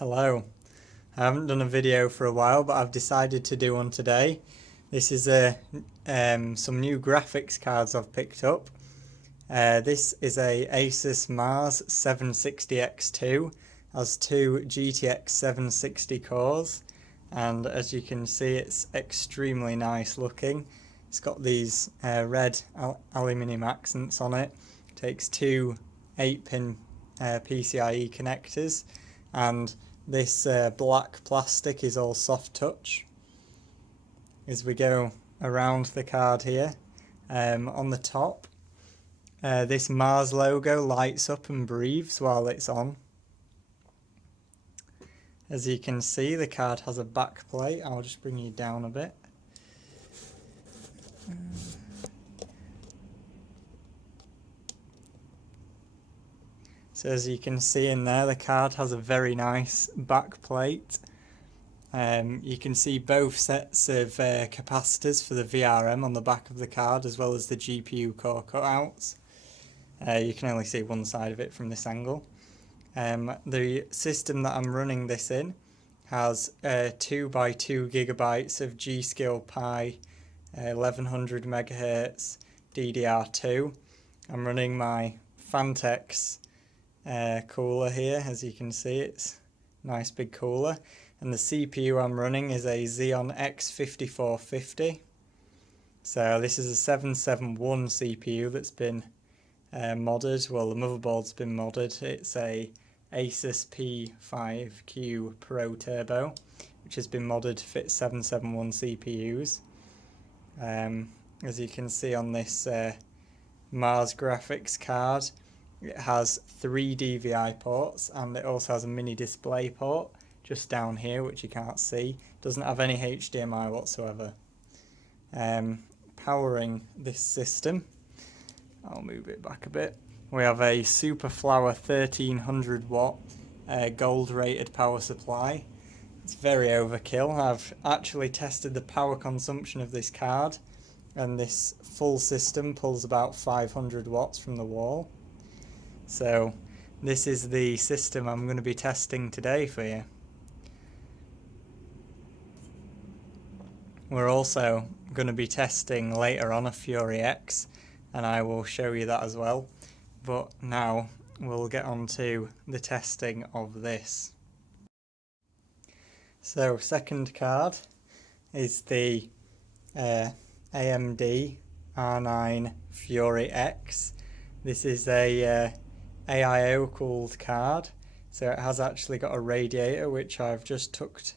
Hello. I haven't done a video for a while, but I've decided to do one today. This is some new graphics cards I've picked up. This is a Asus Mars 760X2. Has two GTX 760 cores, and as you can see, it's extremely nice looking. It's got these red aluminium accents on it. Takes two 8-pin PCIe connectors, and this black plastic is all soft touch. As we go around the card here, on the top, this Mars logo lights up and breathes while it's on. As you can see, the card has a back plate. I'll just bring you down a bit. So as you can see in there, the card has a very nice back plate. You can see both sets of capacitors for the VRM on the back of the card, as well as the GPU core cutouts. You can only see one side of it from this angle. The system that I'm running this in has 2 by 2 gigabytes of G.Skill Pi 1100 MHz DDR2. I'm running my Phanteks cooler here. As you can see, it's a nice big cooler, and the CPU I'm running is a Xeon X5450. So this is a 771 CPU that's been modded. Well, the motherboard's been modded. It's a Asus P5Q Pro Turbo, which has been modded to fit 771 CPUs. As you can see on this Mars graphics card, it has 3 DVI ports, and it also has a mini display port just down here, which you can't see. Doesn't have any HDMI whatsoever. Powering this system, I'll move it back a bit. We have a Superflower 1300 watt gold rated power supply. It's very overkill. I've actually tested the power consumption of this card, and this full system pulls about 500 watts from the wall. So this is the system I'm going to be testing today for you. We're also going to be testing later on a Fury X, and I will show you that as well. But now we'll get on to the testing of this. So second card is the AMD R9 Fury X. This is a AIO cooled card, so it has actually got a radiator which I've just tucked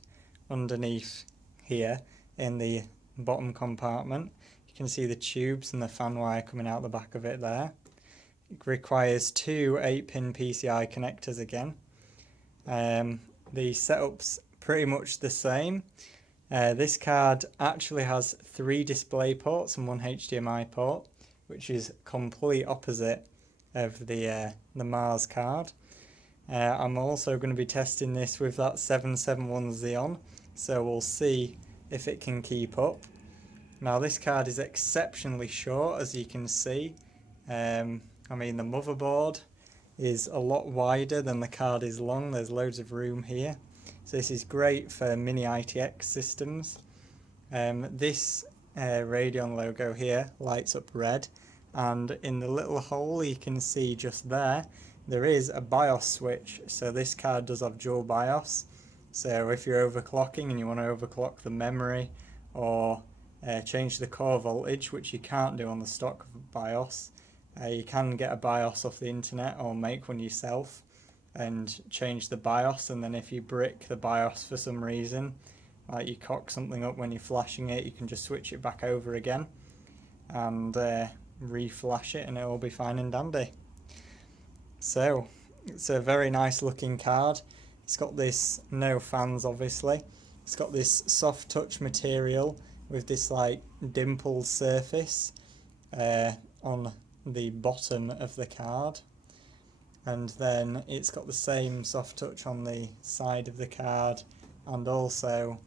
underneath here in the bottom compartment. You can see the tubes and the fan wire coming out the back of it there. It requires two 8-pin PCI connectors again. The setup's pretty much the same. This card actually has 3 display ports and 1 HDMI port, which is complete opposite of the Mars card. I'm also going to be testing this with that 771 Xeon, so we'll see if it can keep up. Now this card is exceptionally short, as you can see. I mean, the motherboard is a lot wider than the card is long. There's loads of room here, so this is great for mini ITX systems. This Radeon logo here lights up red, and in the little hole you can see just there is a BIOS switch. So this card does have dual BIOS, so if you're overclocking and you want to overclock the memory or change the core voltage, which you can't do on the stock BIOS, you can get a BIOS off the internet or make one yourself and change the BIOS. And then if you brick the BIOS for some reason, like you cock something up when you're flashing it, you can just switch it back over again and reflash it, and it will be fine and dandy. So it's a very nice looking card. It's got this, no fans obviously, it's got this soft touch material with this like dimpled surface on the bottom of the card, and then it's got the same soft touch on the side of the card, and also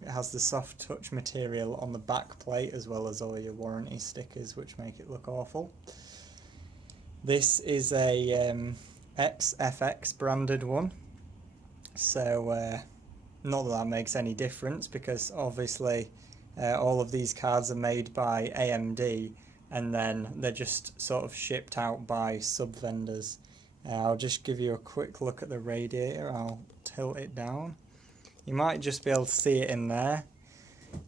it has the soft touch material on the back plate, as well as all your warranty stickers, which make it look awful. This is a XFX branded one, So not that that makes any difference, because obviously all of these cards are made by AMD, and then they're just sort of shipped out by sub vendors. I'll just give you a quick look at the radiator. I'll tilt it down. You might just be able to see it in there.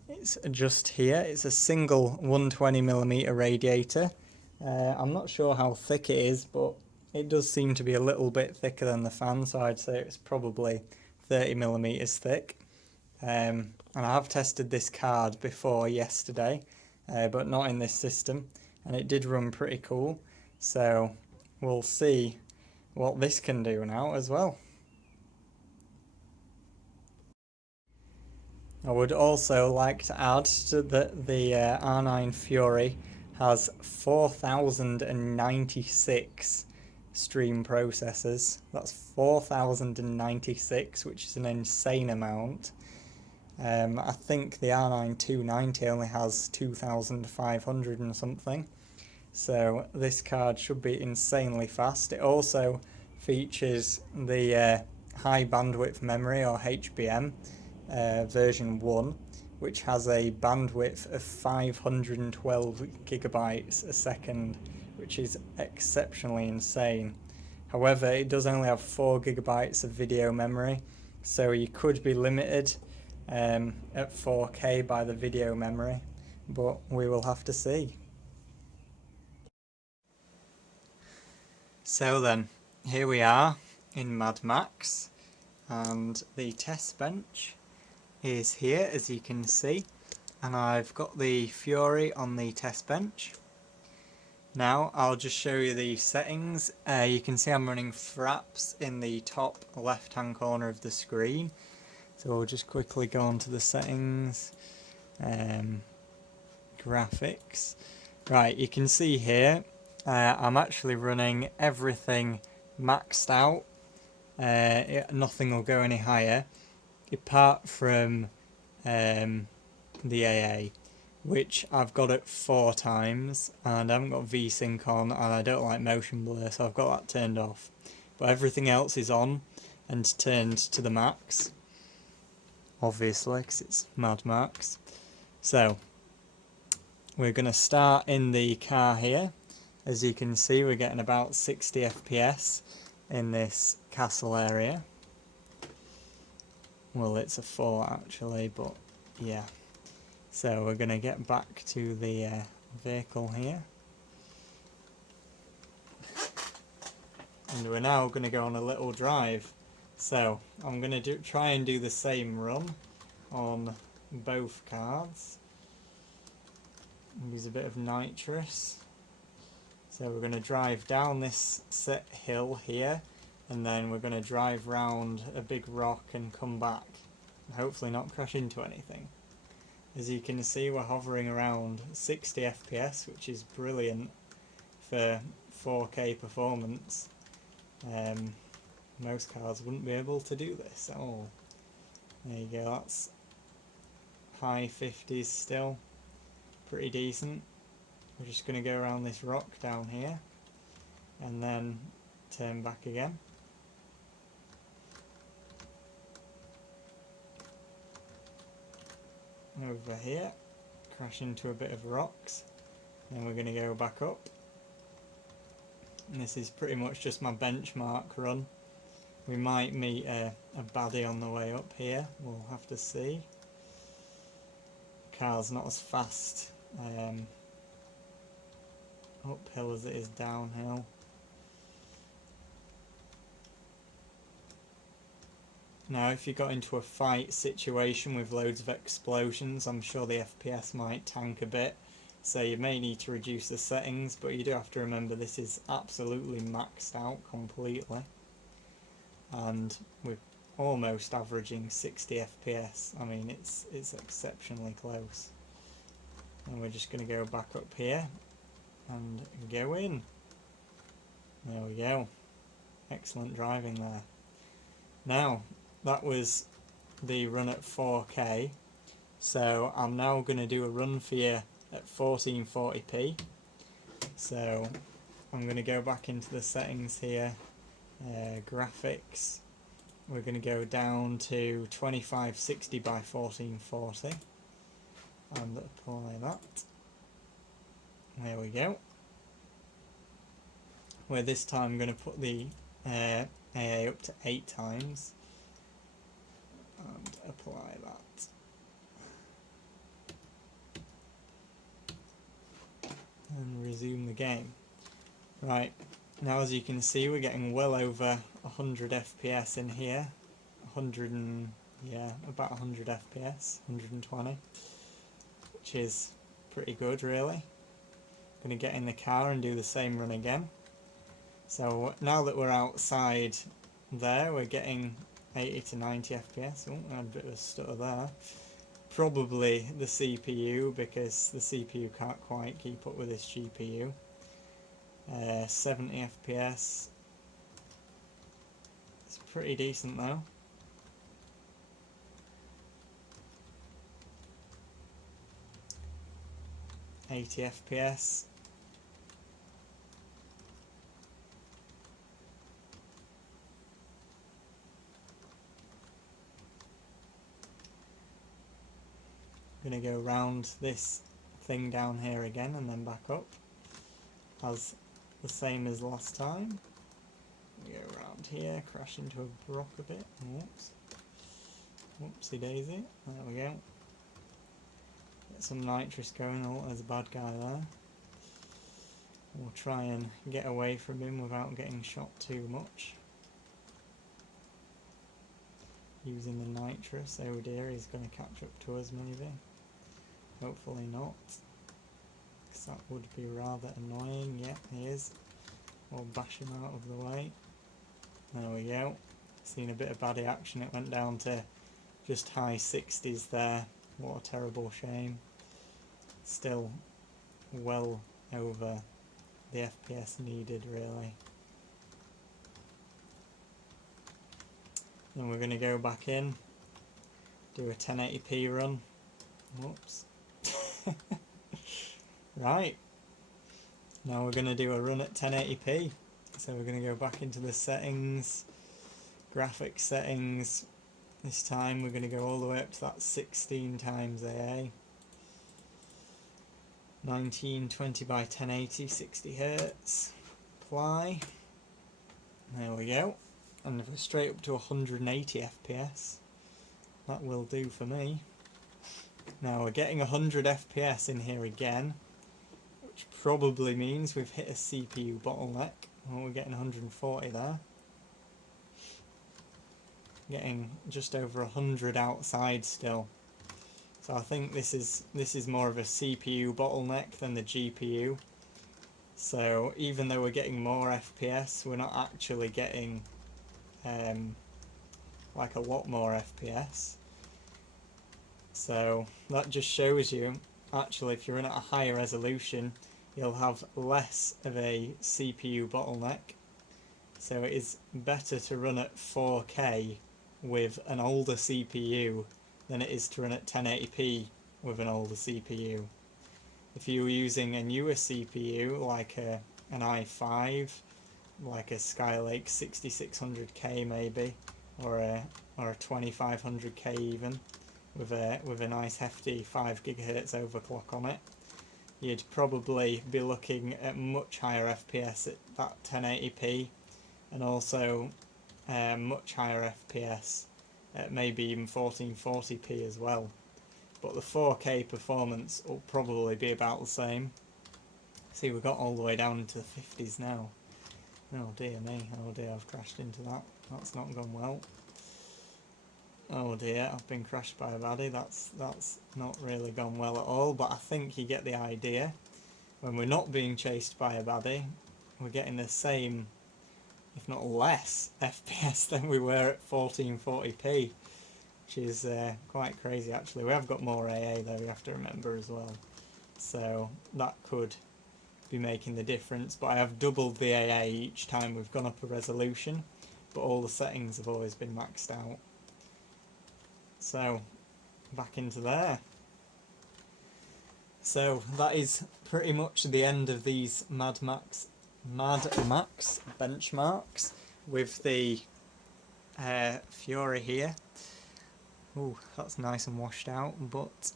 It's just here. It's a single 120mm radiator. I'm not sure how thick it is, but it does seem to be a little bit thicker than the fan, so I'd say it's probably 30mm thick. And I have tested this card before yesterday, but not in this system, and it did run pretty cool. So we'll see what this can do now as well. I would also like to add that the R9 Fury has 4096 stream processors. That's 4096, which is an insane amount. I think the R9 290 only has 2500 and something. So this card should be insanely fast. It also features the high bandwidth memory, or HBM, version 1, which has a bandwidth of 512 gigabytes a second, which is exceptionally insane. However, it does only have 4 gigabytes of video memory, so you could be limited at 4K by the video memory, but we will have to see. So then, here we are in Mad Max, and the test bench is here, as you can see, and I've got the Fury on the test bench. Now I'll just show you the settings. You can see I'm running Fraps in the top left hand corner of the screen, so we'll just quickly go on to the settings. Graphics. Right, you can see here I'm actually running everything maxed out. Nothing will go any higher, apart from the AA, which I've got at 4 times, and I haven't got VSync on, and I don't like motion blur, so I've got that turned off. But everything else is on and turned to the max, obviously, because it's Mad Max. So we're going to start in the car here. As you can see, we're getting about 60 FPS in this castle area. Well, it's a 4 actually, but yeah. So we're going to get back to the vehicle here. And we're now going to go on a little drive. So I'm going to try and do the same run on both cards. Use a bit of nitrous. So we're going to drive down this set hill here, and then we're going to drive round a big rock and come back, and hopefully not crash into anything. As you can see, we're hovering around 60 FPS, which is brilliant for 4K performance. Most cars wouldn't be able to do this at all. There you go, that's high 50s still, pretty decent. We're just going to go around this rock down here and then turn back again. Over here, crash into a bit of rocks, then we're going to go back up. And this is pretty much just my benchmark run. We might meet a baddie on the way up here, we'll have to see. Car's not as fast uphill as it is downhill. Now if you got into a fight situation with loads of explosions, I'm sure the FPS might tank a bit, so you may need to reduce the settings, but you do have to remember this is absolutely maxed out completely, and we're almost averaging 60 FPS. I mean, it's exceptionally close. And we're just going to go back up here and go in. There we go. Excellent driving there. Now, that was the run at 4K, so I'm now going to do a run for you at 1440p. So I'm going to go back into the settings here, graphics, we're going to go down to 2560 by 1440 and apply that. There we go. Where this time I'm going to put the AA up to 8 times and apply that. And resume the game. Right, now as you can see we're getting well over 100 FPS in here. 100 and, yeah, about 100 FPS, 120, which is pretty good really. Going to get in the car and do the same run again. So now that we're outside there, we're getting 80 to 90 FPS. Oh, I had a bit of a stutter there. Probably the CPU, because the CPU can't quite keep up with this GPU. 70 FPS. It's pretty decent though. $80 FPS. I'm going to go round this thing down here again and then back up, as the same as last time. We go around here, crash into a rock a bit. Whoops. Whoopsie daisy. There we go. Get some nitrous going. Oh, there's a bad guy there. We'll try and get away from him without getting shot too much. Using the nitrous. Oh dear, he's going to catch up to us maybe. Hopefully not, because that would be rather annoying. Yeah, he is. We'll bash him out of the way. There we go. Seen a bit of baddie action. It went down to just high 60s there. What a terrible shame. Still well over the FPS needed really. Then we're going to go back in, do a 1080p run. Whoops. Right, now we're going to do a run at 1080p. So we're going to go back into the settings, graphics settings. This time we're going to go all the way up to that 16 times AA. 1920 by 1080, 60 Hz. Apply. There we go. And if we're straight up to 180 FPS, that will do for me. Now we're getting 100 FPS in here again, which probably means we've hit a CPU bottleneck. Well, we're getting 140 there. Getting just over 100 outside still. So I think this is more of a CPU bottleneck than the GPU. So even though we're getting more FPS, we're not actually getting like a lot more FPS. So that just shows you, actually, if you're in at a higher resolution, you'll have less of a CPU bottleneck. So it is better to run at 4K with an older CPU than it is to run at 1080p with an older CPU. If you were using a newer CPU, like an i5, like a Skylake 6600K maybe, or a 2500K even, with a nice hefty 5 GHz overclock on it, you'd probably be looking at much higher FPS at that 1080p, and also much higher FPS at maybe even 1440p as well. But the 4K performance will probably be about the same. See, we got all the way down into the 50s now. Oh dear me, oh dear, I've crashed into that. That's not gone well. Oh dear, I've been crashed by a baddie. That's not really gone well at all, but I think you get the idea. When we're not being chased by a baddie, we're getting the same, if not less, FPS than we were at 1440p, which is quite crazy actually. We have got more AA though, you have to remember as well. So that could be making the difference, but I have doubled the AA each time we've gone up a resolution, but all the settings have always been maxed out. So back into there. So that is pretty much the end of these Mad Max benchmarks with the Fury here. Ooh, that's nice and washed out, but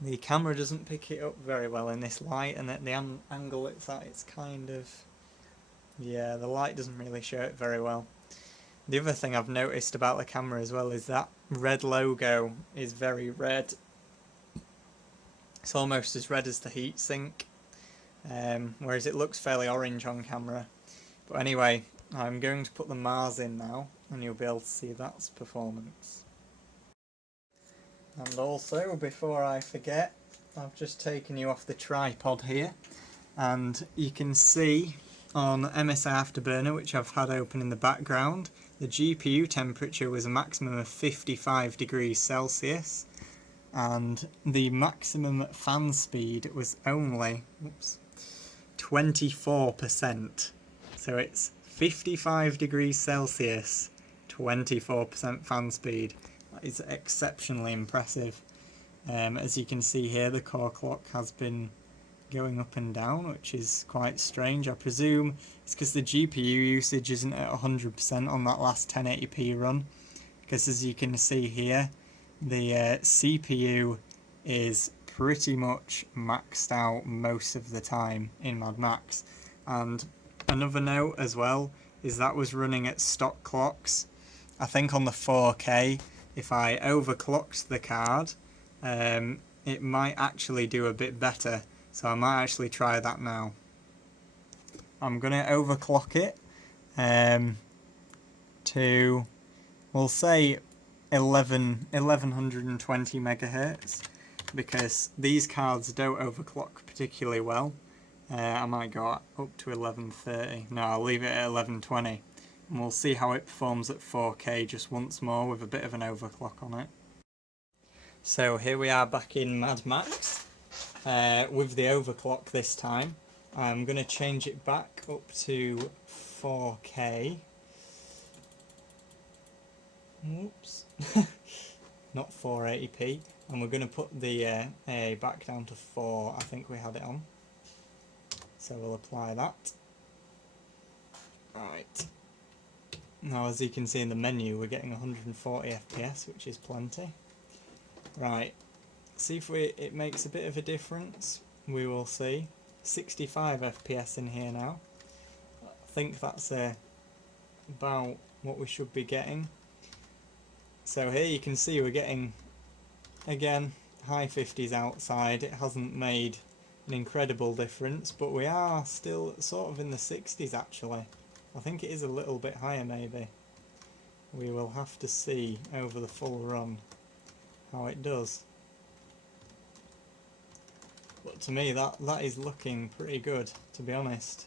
the camera doesn't pick it up very well in this light, and at the angle it's at, it's kind of, yeah, the light doesn't really show it very well. The other thing I've noticed about the camera as well is that red logo is very red. It's almost as red as the heatsink, whereas it looks fairly orange on camera. But anyway, I'm going to put the Mars in now, and you'll be able to see that's performance. And also, before I forget, I've just taken you off the tripod here, and you can see on MSI Afterburner, which I've had open in the background, the GPU temperature was a maximum of 55 degrees Celsius, and the maximum fan speed was only 24%. So it's 55 degrees Celsius, 24% fan speed. That is exceptionally impressive. As you can see here, the core clock has been going up and down, which is quite strange. I presume it's because the GPU usage isn't at 100% on that last 1080p run, because as you can see here, the CPU is pretty much maxed out most of the time in Mad Max. And another note as well is that was running at stock clocks. I think on the 4K, if I overclocked the card, it might actually do a bit better. So I might actually try that now. I'm going to overclock it to, we'll say 1120 megahertz, because these cards don't overclock particularly well. I might go up to 1130. No, I'll leave it at 1120. And we'll see how it performs at 4K just once more with a bit of an overclock on it. So here we are back in Mad Max. With the overclock this time. I'm going to change it back up to 4K. Oops. Not 480p. And we're going to put the AA back down to 4. I think we had it on. So we'll apply that. Right. Now as you can see in the menu, we're getting 140 FPS, which is plenty. Right. See if it makes a bit of a difference. We will see. 65 FPS in here now. I think that's about what we should be getting. So here you can see we're getting, again, high 50s outside. It hasn't made an incredible difference, but we are still sort of in the 60s actually. I think it is a little bit higher maybe. We will have to see over the full run how it does. But to me that is looking pretty good, to be honest.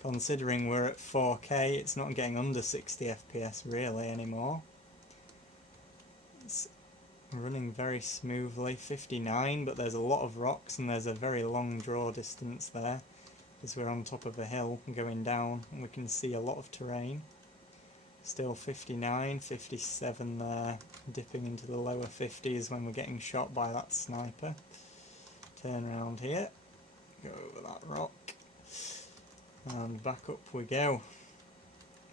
Considering we're at 4K, it's not getting under 60 FPS really anymore. It's running very smoothly, 59, but there's a lot of rocks and there's a very long draw distance there, because we're on top of a hill going down and we can see a lot of terrain. Still 59, 57 there, dipping into the lower 50s when we're getting shot by that sniper. Turn around here, go over that rock, and back up we go.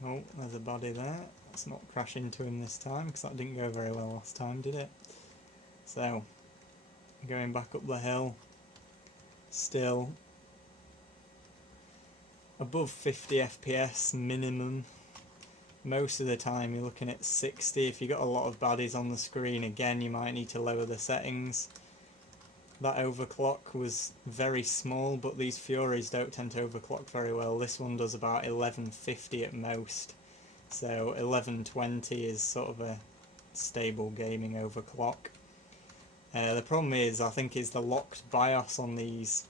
Oh, there's a body there. Let's not crash into him this time, because that didn't go very well last time, did it? So, going back up the hill, still above 50 FPS minimum. Most of the time you're looking at 60. If you've got a lot of baddies on the screen, again you might need to lower the settings. That overclock was very small, but these Furies don't tend to overclock very well. This one does about 1150 at most. So 1120 is sort of a stable gaming overclock. The problem is, I think, is the locked BIOS on these.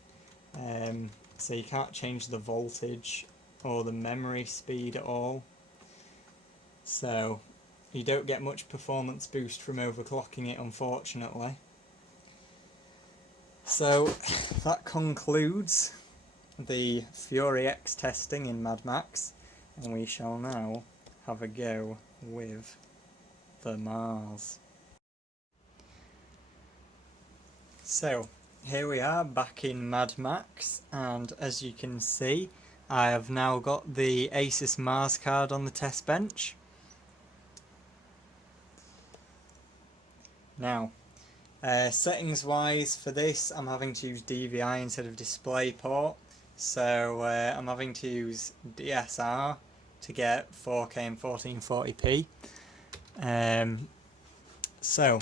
So you can't change the voltage or the memory speed at all. So you don't get much performance boost from overclocking it, unfortunately. So that concludes the Fury X testing in Mad Max, and we shall now have a go with the Mars. So here we are back in Mad Max, and as you can see, I have now got the Asus Mars card on the test bench. Now, settings wise for this, I'm having to use DVI instead of DisplayPort. So I'm having to use DSR to get 4K and 1440p. So,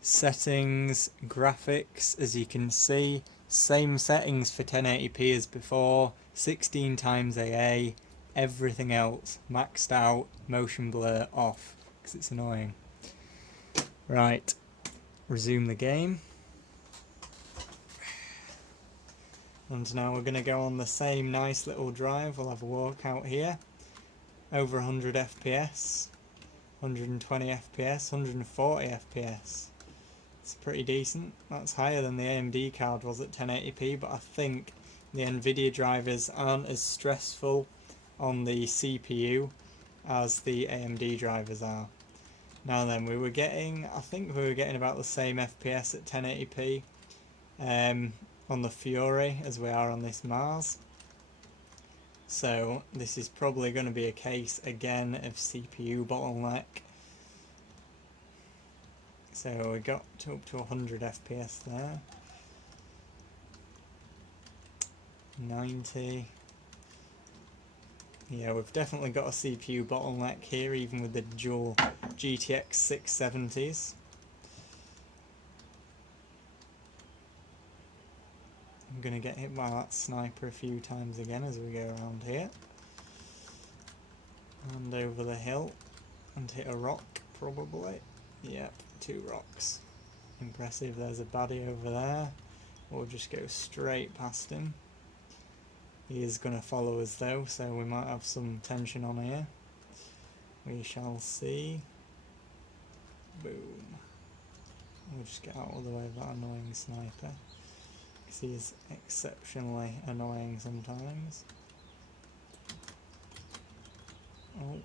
settings, graphics, as you can see, same settings for 1080p as before, 16 times AA, everything else maxed out, motion blur off, because it's annoying. Right, resume the game. And now we're going to go on the same nice little drive. We'll have a walk out here. Over 100 FPS, 120 FPS, 140 FPS. It's pretty decent. That's higher than the AMD card was at 1080p, but I think the Nvidia drivers aren't as stressful on the CPU as the AMD drivers are. Now then, I think we were getting about the same FPS at 1080p on the Fury as we are on this Mars. So this is probably going to be a case again of CPU bottleneck. So we got up to 100 FPS there. 90. Yeah, we've definitely got a CPU bottleneck here, even with the dual GTX 670s. I'm going to get hit by that sniper a few times again as we go around here. And over the hill. And hit a rock, probably. Yep, 2 rocks. Impressive, there's a baddie over there. We'll just go straight past him. He is going to follow us though, so we might have some tension on here. We shall see. Boom. We'll just get out of the way of that annoying sniper. Because he is exceptionally annoying sometimes. Oh,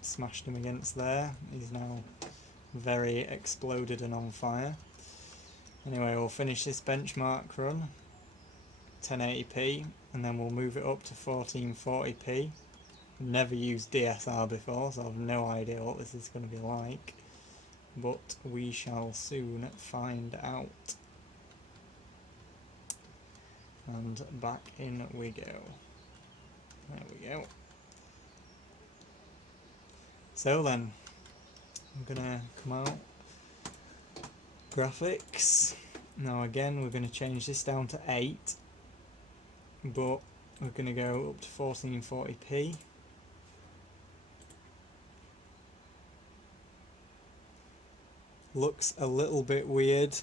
smashed him against there. He's now very exploded and on fire. Anyway, we'll finish this benchmark run, 1080p, and then we'll move it up to 1440p. Never used DSR before, so I've no idea what this is going to be like, but we shall soon find out. And back in we go. There we go. So then, I'm gonna come out. Graphics. Now again, we're gonna change this down to 8, but we're gonna go up to 1440p. Looks a little bit weird,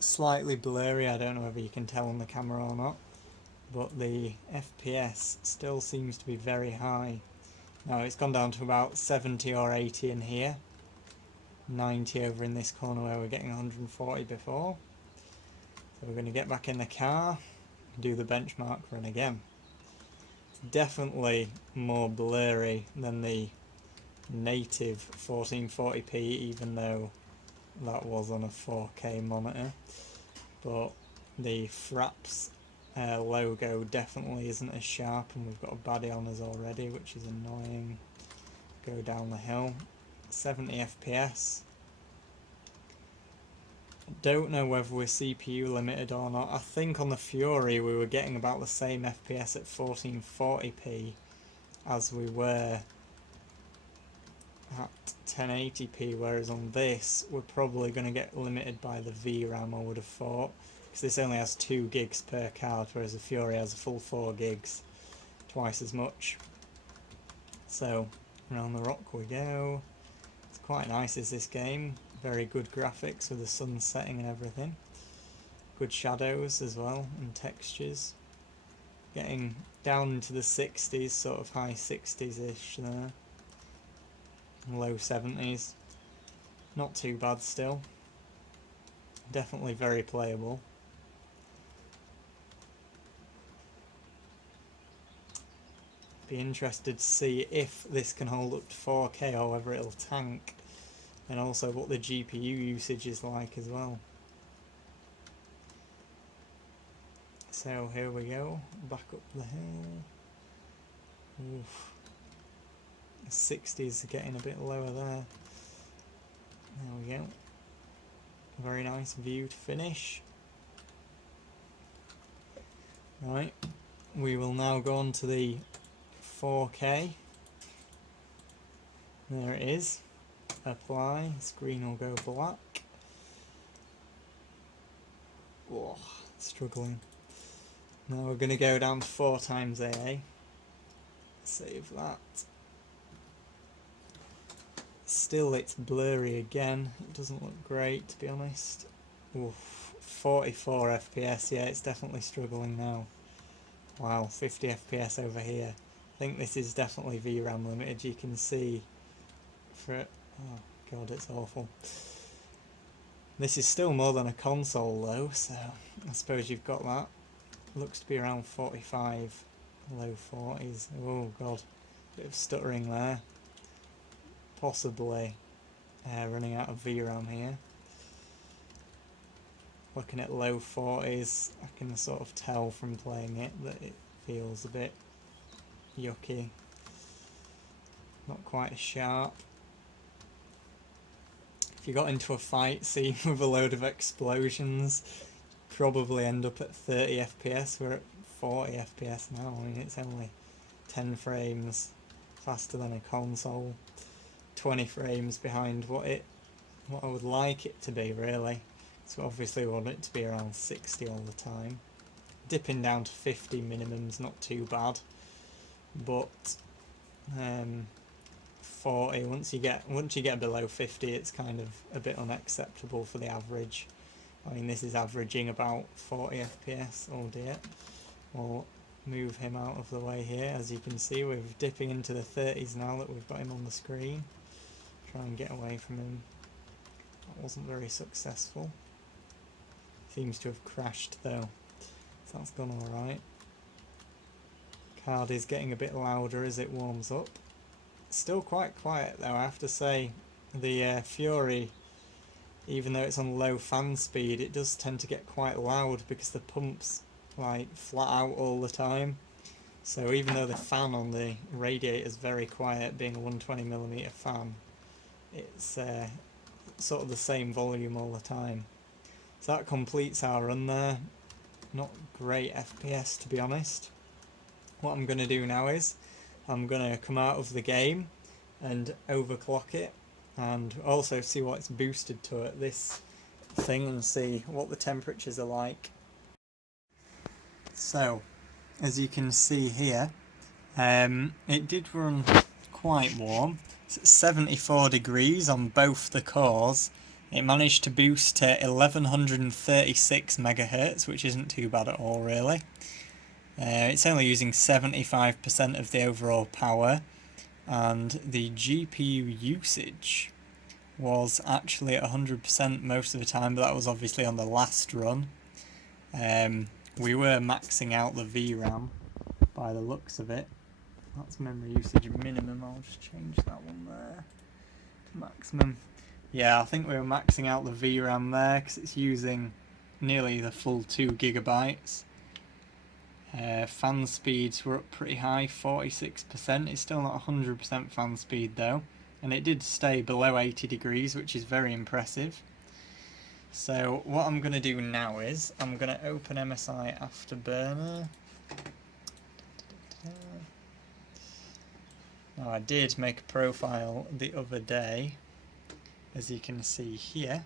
slightly blurry. I don't know whether you can tell on the camera or not, but the FPS still seems to be very high. Now it's gone down to about 70 or 80 in here, 90 over in this corner where we're getting 140 before. So we're going to get back in the car and do the benchmark run again. It's definitely more blurry than the native 1440p, even though that was on a 4K monitor, but the Fraps logo definitely isn't as sharp, and we've got a baddie on us already, which is annoying. Go down the hill. 70 FPS. I don't know whether we're CPU limited or not. I think on the Fury we were getting about the same FPS at 1440p as we were at 1080p, whereas on this we're probably going to get limited by the VRAM, I would have thought, because this only has 2 gigs per card, whereas the Fury has a full 4 gigs, twice as much. So around the rock we go. It's quite nice, is this game. Very good graphics with the sun setting and everything. Good shadows as well and textures. Getting down into the 60s, sort of high 60s-ish there. Low 70s. Not too bad still. Definitely very playable. Be interested to see if this can hold up to 4K or whether it'll tank, and also what the GPU usage is like as well. So here we go, back up the hill. Oof. The 60s are getting a bit lower there. There we go. very nice view to finish. Right, we will now go on to the 4K. There it is. Apply, screen will go black. Oh, struggling. Now we're going to go down to 4 times AA. Save that. Still it's blurry again, it doesn't look great to be honest. Oof, 44 FPS, yeah, it's definitely struggling now. Wow, 50 FPS over here. I think this is definitely VRAM limited, you can see oh god, it's awful. This is still more than a console though, so I suppose you've got that. Looks to be around 45, low 40s. Oh god, bit of stuttering there. Possibly running out of VRAM here. Looking at low 40s, I can sort of tell from playing it that it feels a bit yucky. Not quite as sharp. If you got into a fight scene with a load of explosions, probably end up at 30 FPS. We're at 40 FPS now. I mean, it's only 10 frames faster than a console. 20 frames behind what I would like it to be, really. So obviously we want it to be around 60 all the time. Dipping down to 50 minimum's not too bad, but 40, once you get below 50, it's kind of a bit unacceptable for the average. I mean, this is averaging about 40 FPS. Oh dear. We'll move him out of the way here. As you can see, we're dipping into the 30s now that we've got him on the screen. Try and get away from him. That wasn't very successful. Seems to have crashed though, so that's gone alright. Card is getting a bit louder as it warms up. Still quite quiet though, I have to say. The Fury, even though it's on low fan speed, it does tend to get quite loud because the pump's like flat out all the time. So even though the fan on the radiator is very quiet, being a 120mm fan, it's sort of the same volume all the time. So that completes our run there. Not great FPS to be honest. What I'm going to do now is I'm going to come out of the game and overclock it, and also see what's boosted to it, this thing, and see what the temperatures are like. So as you can see here, it did run quite warm. It's at 74 degrees on both the cores. It managed to boost to 1136 megahertz, which isn't too bad at all really. It's only using 75% of the overall power, and the GPU usage was actually at 100% most of the time, but that was obviously on the last run. We were maxing out the VRAM by the looks of it. That's memory usage minimum. I'll just change that one there to maximum. Yeah, I think we were maxing out the VRAM there because it's using nearly the full 2 gigabytes. Fan speeds were up pretty high, 46%. It's still not 100% fan speed though, and it did stay below 80 degrees, which is very impressive. So what I'm going to do now is I'm going to open MSI Afterburner. Now I did make a profile the other day, as you can see here.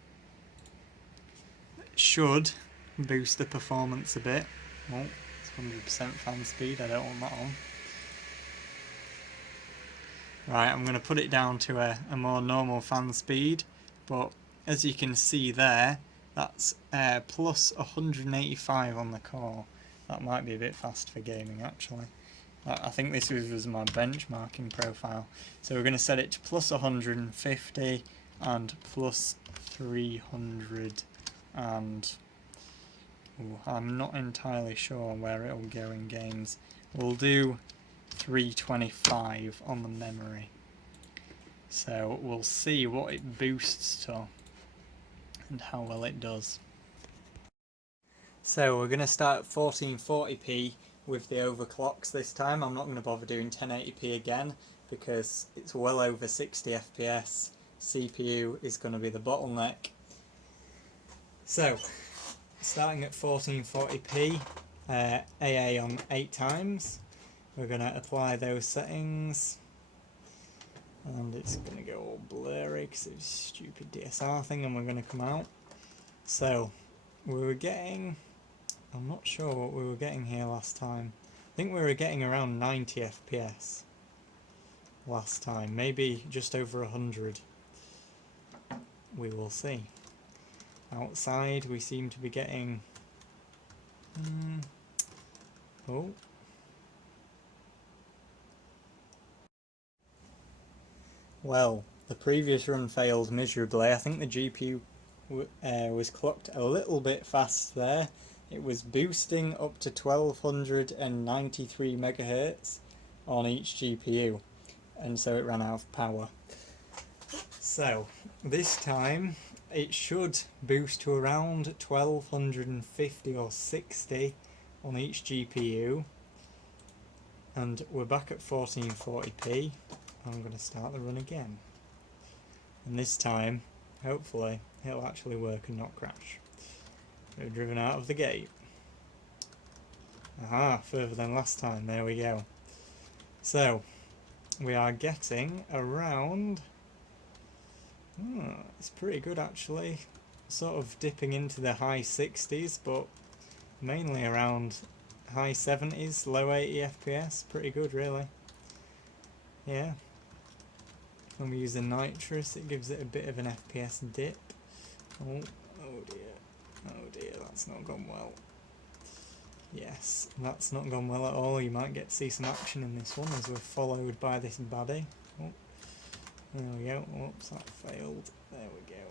It should boost the performance a bit. Oh, it's 100% fan speed, I don't want that on. Right, I'm going to put it down to a more normal fan speed, but as you can see there, that's plus 185 on the core. That might be a bit fast for gaming actually. I think this was my benchmarking profile. So we're going to set it to plus 150 and plus 300, and I'm not entirely sure where it'll go in games. We'll do 325 on the memory. So we'll see what it boosts to and how well it does. So we're going to start at 1440p with the overclocks this time. I'm not going to bother doing 1080p again because it's well over 60 FPS. CPU is going to be the bottleneck. So, starting at 1440p, AA on 8 times, we're going to apply those settings, and it's going to go all blurry because it's a stupid DSR thing, and we're going to come out. So, we were getting, I'm not sure what we were getting here last time. I think we were getting around 90 FPS last time, maybe just over 100. We will see. Outside we seem to be getting oh, well, the previous run failed miserably. I think the GPU was clocked a little bit fast there. It was boosting up to 1293 megahertz on each GPU, and so it ran out of power. So this time it should boost to around 1250 or 60 on each GPU, and we're back at 1440p. I'm going to start the run again, and this time hopefully it'll actually work and not crash. We're driven out of the gate. Aha, further than last time, there we go. So we are getting around, it's pretty good actually, sort of dipping into the high 60s, but mainly around high 70s, low 80 FPS, pretty good really. Yeah. When we use the nitrous, it gives it a bit of an FPS dip. Oh dear, that's not gone well. Yes, that's not gone well at all. You might get to see some action in this one as we're followed by this baddie. Oh, there we go. Oops, that failed. There we go.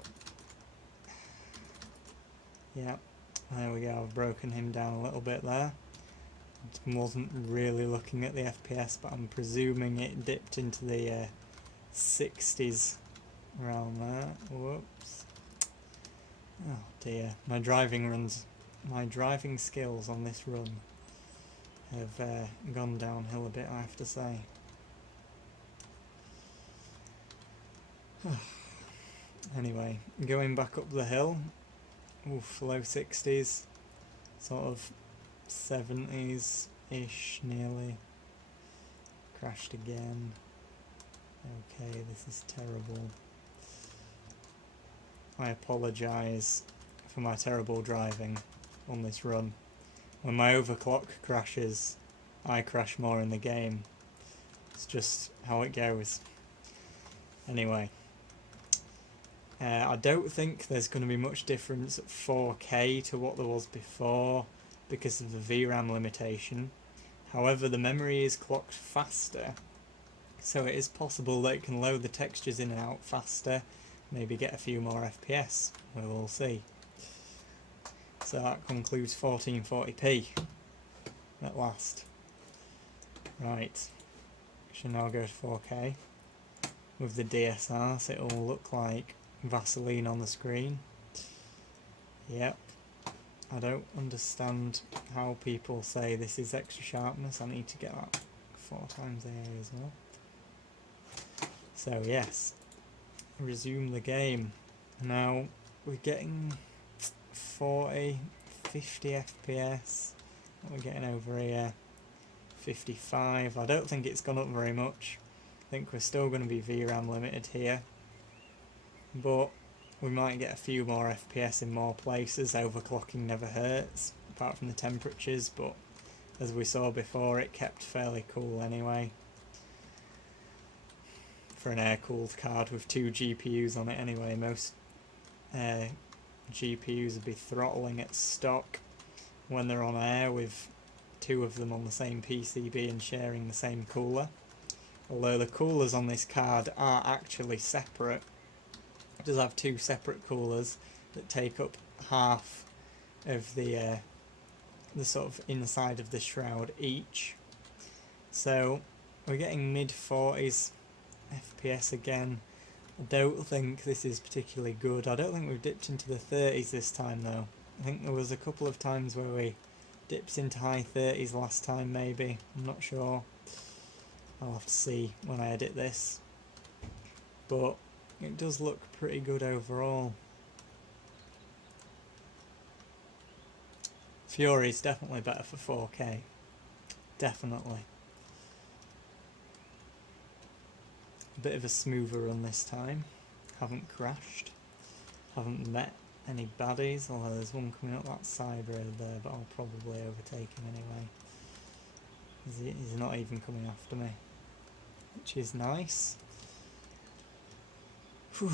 Yeah, there we go. I've broken him down a little bit there. I wasn't really looking at the FPS, but I'm presuming it dipped into the 60s around there. Whoops. Oh dear, my driving skills on this run have gone downhill a bit, I have to say. Anyway, going back up the hill, oof, low 60s, sort of 70s-ish nearly. Crashed again. Okay, this is terrible. I apologise for my terrible driving on this run. When my overclock crashes, I crash more in the game. It's just how it goes. Anyway, I don't think there's going to be much difference at 4K to what there was before because of the VRAM limitation. However, the memory is clocked faster, so it is possible that it can load the textures in and out faster, maybe get a few more FPS. We will see. So that concludes 1440p at last. Right, we shall now go to 4K with the DSR, so it'll look like Vaseline on the screen. Yep, I don't understand how people say this is extra sharpness. I need to get that 4 times AA as well. So yes, resume the game. Now we're getting 40, 50 FPS. What we're getting over here, 55. I don't think it's gone up very much. I think we're still going to be VRAM limited here, but we might get a few more FPS in more places. Overclocking never hurts, apart from the temperatures, but as we saw before, it kept fairly cool anyway. For an air-cooled card with 2 GPUs on it anyway, most GPUs would be throttling at stock when they're on air with 2 of them on the same PCB and sharing the same cooler. Although the coolers on this card are actually separate. It does have 2 separate coolers that take up half of the sort of inside of the shroud each. So we're getting mid-40s FPS again. I don't think this is particularly good. I don't think we've dipped into the 30s this time though. I think there was a couple of times where we dipped into high 30s last time maybe. I'm not sure. I'll have to see when I edit this. But it does look pretty good overall. Fury is definitely better for 4K. Definitely. A bit of a smoother run this time. Haven't crashed. Haven't met any baddies, although there's one coming up that side road there, but I'll probably overtake him anyway. He's not even coming after me, which is nice. Whew.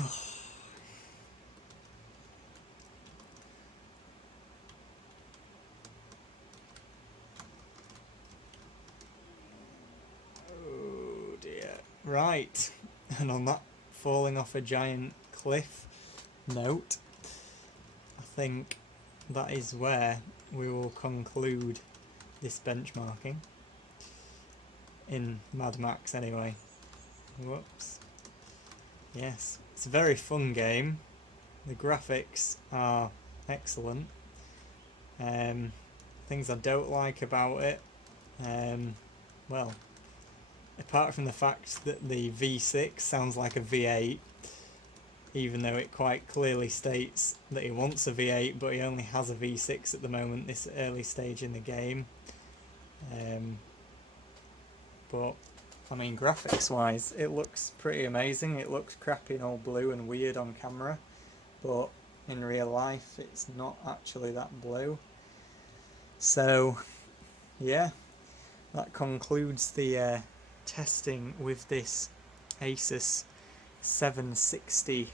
Oh dear. Right, and on that falling off a giant cliff note, I think that is where we will conclude this benchmarking. In Mad Max anyway. Whoops. Yes, it's a very fun game. The graphics are excellent. Things I don't like about it, well, apart from the fact that the V6 sounds like a V8, even though it quite clearly states that he wants a V8, but he only has a V6 at the moment, this early stage in the game. But I mean, graphics wise, it looks pretty amazing. It looks crappy and all blue and weird on camera, but in real life it's not actually that blue. So yeah, that concludes the testing with this Asus 760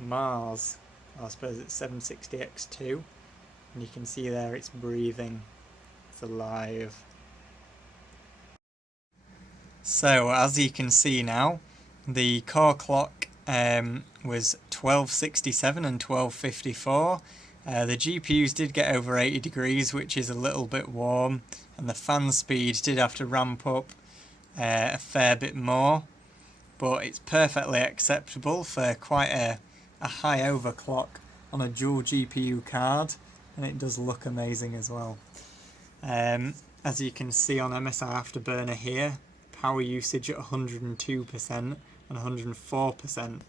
Mars. I suppose it's 760X2, and you can see there it's breathing, it's alive. So as you can see now, the core clock was 1267 and 1254. The GPUs did get over 80 degrees, which is a little bit warm, and the fan speed did have to ramp up a fair bit more, but it's perfectly acceptable for quite a high overclock on a dual GPU card, and it does look amazing as well. As you can see on MSI Afterburner here, power usage at 102% and 104%.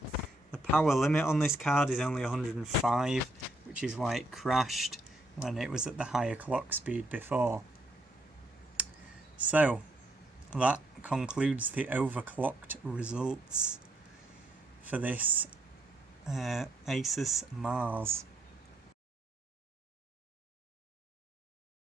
The power limit on this card is only 105, which is why it crashed when it was at the higher clock speed before. So that concludes the overclocked results for this Asus Mars.